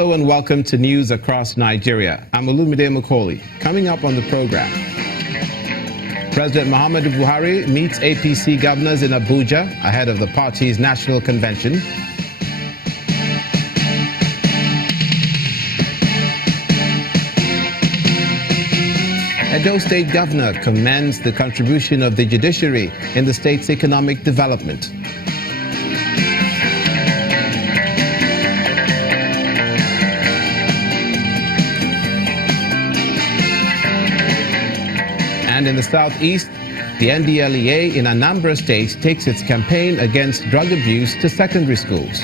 Hello and welcome to News Across Nigeria. I'm Olumide Macaulay. Coming up on the program, President Muhammadu Buhari meets APC governors in Abuja ahead of the party's national convention. Edo State Governor commends the contribution of the judiciary in the state's economic development. And in the southeast, the NDLEA in Anambra State takes its campaign against drug abuse to secondary schools.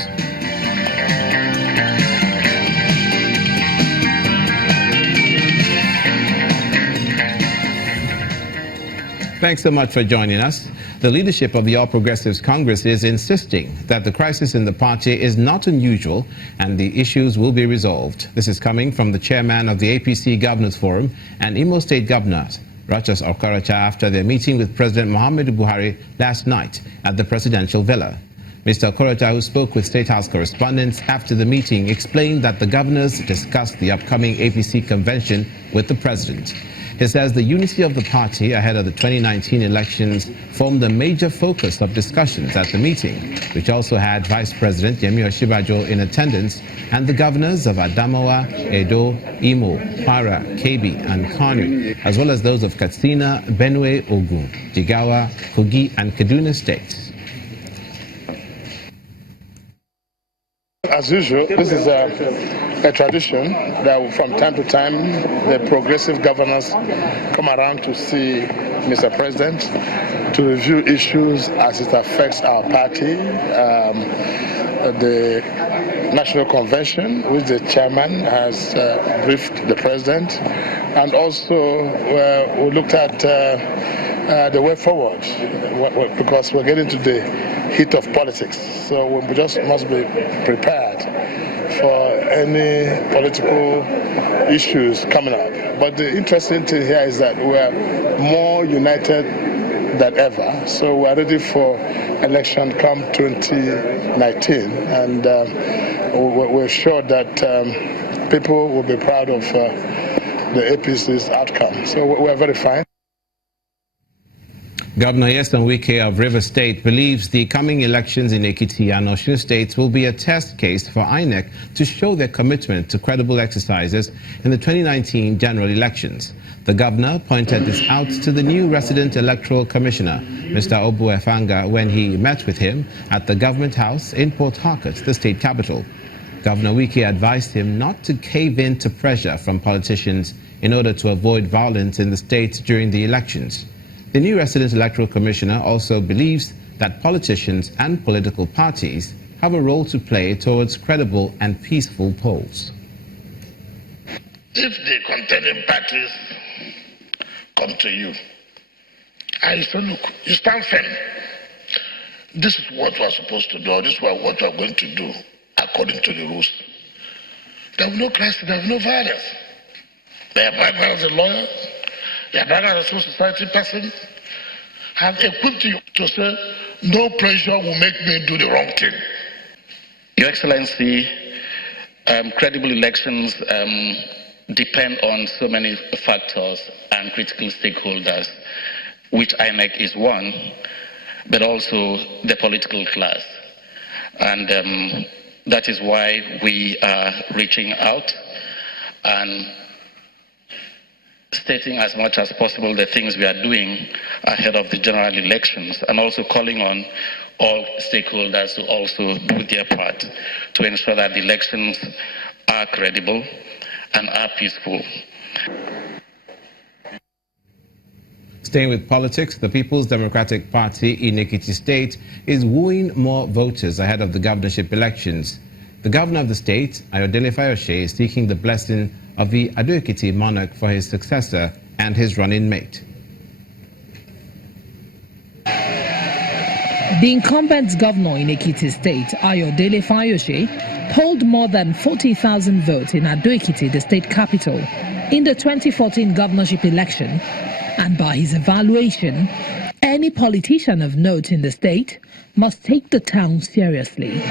Thanks so much for joining us. The leadership of the All Progressives Congress is insisting that the crisis in the party is not unusual and the issues will be resolved. This is coming from the chairman of the APC Governors Forum and Imo State Governor, Rochas Okorocha, after their meeting with President Muhammadu Buhari last night at the presidential villa. Mr. Okorocha, who spoke with State House correspondents after the meeting, explained that the governors discussed the upcoming APC convention with the president. He says the unity of the party ahead of the 2019 elections formed a major focus of discussions at the meeting, which also had Vice President Yemi Osinbajo in attendance and the governors of Adamawa, Edo, Imo, Kwara, Kebbi, and Kano, as well as those of Katsina, Benue, Ogun, Jigawa, Kogi, and Kaduna states. As usual, this is a tradition that from time to time the progressive governors come around to see Mr. President to review issues as it affects our party, the National Convention, which the chairman has briefed the president, and also we looked at the way forward, because we're getting to the heat of politics. So we just must be prepared for any political issues coming up. But the interesting thing here is that we are more united than ever. So we are ready for election come 2019, and we're sure that people will be proud of the APC's outcome. So we're very fine. Governor Nyesom Wike of Rivers State believes the coming elections in Ekiti and Osun states will be a test case for INEC to show their commitment to credible exercises in the 2019 general elections. The governor pointed this out to the new resident electoral commissioner, Mr. Obu Efanga, when he met with him at the government house in Port Harcourt, the state capital. Governor Wike advised him not to cave in to pressure from politicians in order to avoid violence in the state during the elections. The new resident electoral commissioner also believes that politicians and political parties have a role to play towards credible and peaceful polls. If the contending parties come to you and you say, look, you stand firm, this is what we are supposed to do, or this is what we are going to do according to the rules. There will be no crisis, there will be no violence. They are as a lawyer, they are as a civil society person, have equipped you to say, no pressure will make me do the wrong thing. Your Excellency, credible elections depend on so many factors and critical stakeholders, which INEC is one, but also the political class. And that is why we are reaching out and stating as much as possible the things we are doing ahead of the general elections, and also calling on all stakeholders to also do their part to ensure that the elections are credible and are peaceful. Staying with politics, the People's Democratic Party in Ekiti State is wooing more voters ahead of the governorship elections. The governor of the state, Ayodele Fayose, is seeking the blessing of the Ado-Ekiti monarch for his successor and his running mate. The incumbent governor in Ekiti State, Ayodele Fayose, polled more than 40,000 votes in Ado-Ekiti, the state capital, in the 2014 governorship election. And by his evaluation, any politician of note in the state must take the town seriously.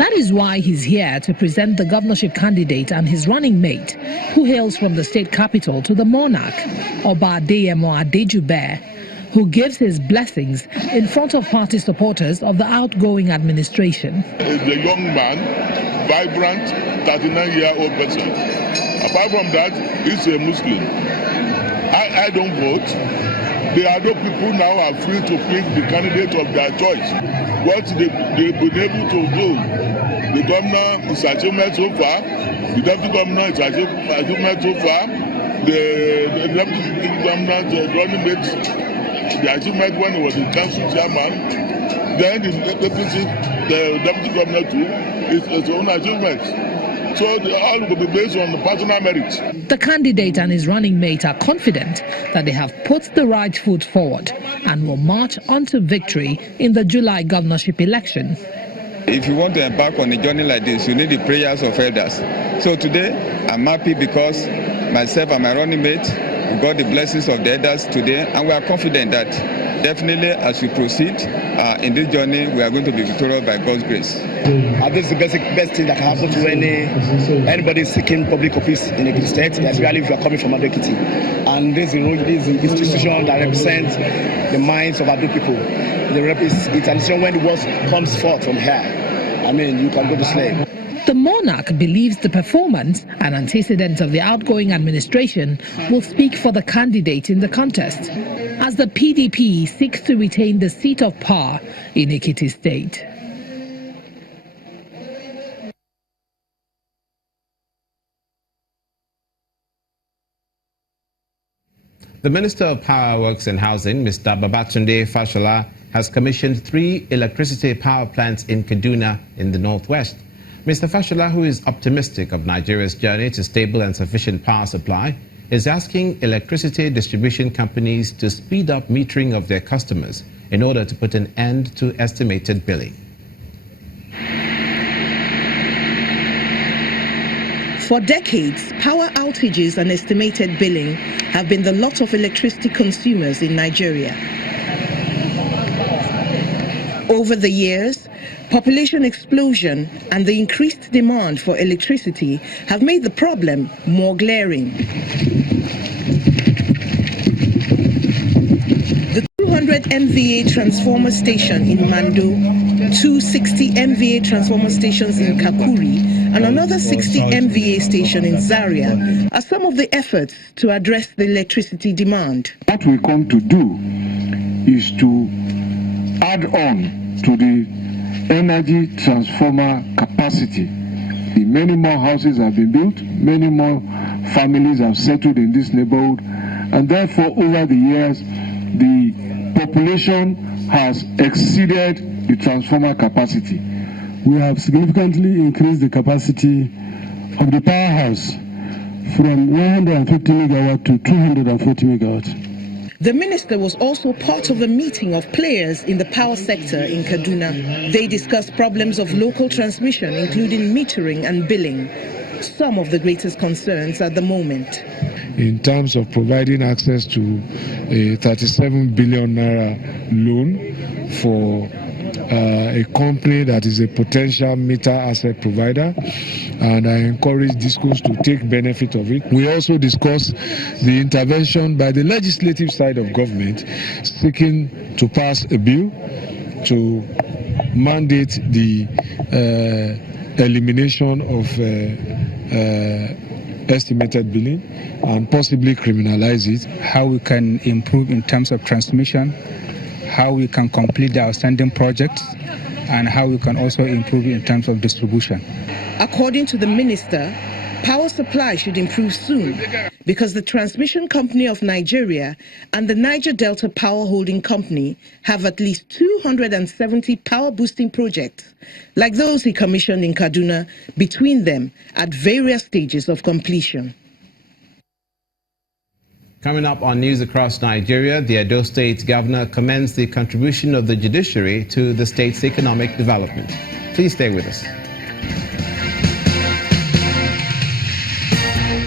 That is why he's here to present the governorship candidate and his running mate, who hails from the state capital, to the monarch, Oba Adeyemo Adejube, who gives his blessings in front of party supporters of the outgoing administration. He's a young man, vibrant, 39-year-old person. Apart from that, he's a Muslim. I don't vote. The other people now are free to pick the candidate of their choice. What they've been able to do, the governor is achievement so far, the deputy governor is achievement so far, the deputy governor running mate, the achievement when he was the council chairman, then the deputy governor too is his own achievement. So they all will be based on the personal merit. The candidate and his running mate are confident that they have put the right foot forward and will march on to victory in the July governorship election. If you want to embark on a journey like this, you need the prayers of elders. So today, I'm happy because myself and my running mate, we got the blessings of the elders today, and we are confident that definitely as we proceed in this journey, we are going to be victorious by God's grace. This is the best thing that can happen to anybody seeking public office in Ekiti State, especially if you are coming from Ekiti. And this is an institution that represents the minds of other people. It's an institution when the word comes forth from here. I mean, you can go to sleep. The monarch believes the performance and antecedents of the outgoing administration will speak for the candidate in the contest, as the PDP seeks to retain the seat of power in Ekiti State. The Minister of Power, Works and Housing, Mr. Babatunde Fashola, has commissioned 3 electricity power plants in Kaduna in the northwest. Mr. Fashola, who is optimistic of Nigeria's journey to stable and sufficient power supply, is asking electricity distribution companies to speed up metering of their customers in order to put an end to estimated billing. For decades, power outages and estimated billing have been the lot of electricity consumers in Nigeria. Over the years, population explosion and the increased demand for electricity have made the problem more glaring. The 200 MVA transformer station in Mando, 260 MVA transformer stations in Kakuri, and another 60 MVA station in Zaria are some of the efforts to address the electricity demand. What we come to do is to add on to the energy transformer capacity. Many more houses have been built, many more families have settled in this neighborhood, and therefore over the years the population has exceeded the transformer capacity. We have significantly increased the capacity of the powerhouse from 150 megawatt to 240 megawatts. The minister was also part of a meeting of players in the power sector in Kaduna. They discussed problems of local transmission, including metering and billing, some of the greatest concerns at the moment. In terms of providing access to a 37 billion naira loan for a company that is a potential meter asset provider, and I encourage DISCOs to take benefit of it. We also discussed the intervention by the legislative side of government seeking to pass a bill to mandate the elimination of estimated billing and possibly criminalize it. How we can improve in terms of transmission, how we can complete the outstanding projects, and how we can also improve in terms of distribution. According to the minister, power supply should improve soon because the Transmission Company of Nigeria and the Niger Delta Power Holding Company have at least 270 power boosting projects, like those he commissioned in Kaduna, between them at various stages of completion. Coming up on News Across Nigeria, the Edo State Governor commends the contribution of the judiciary to the state's economic development. Please stay with us.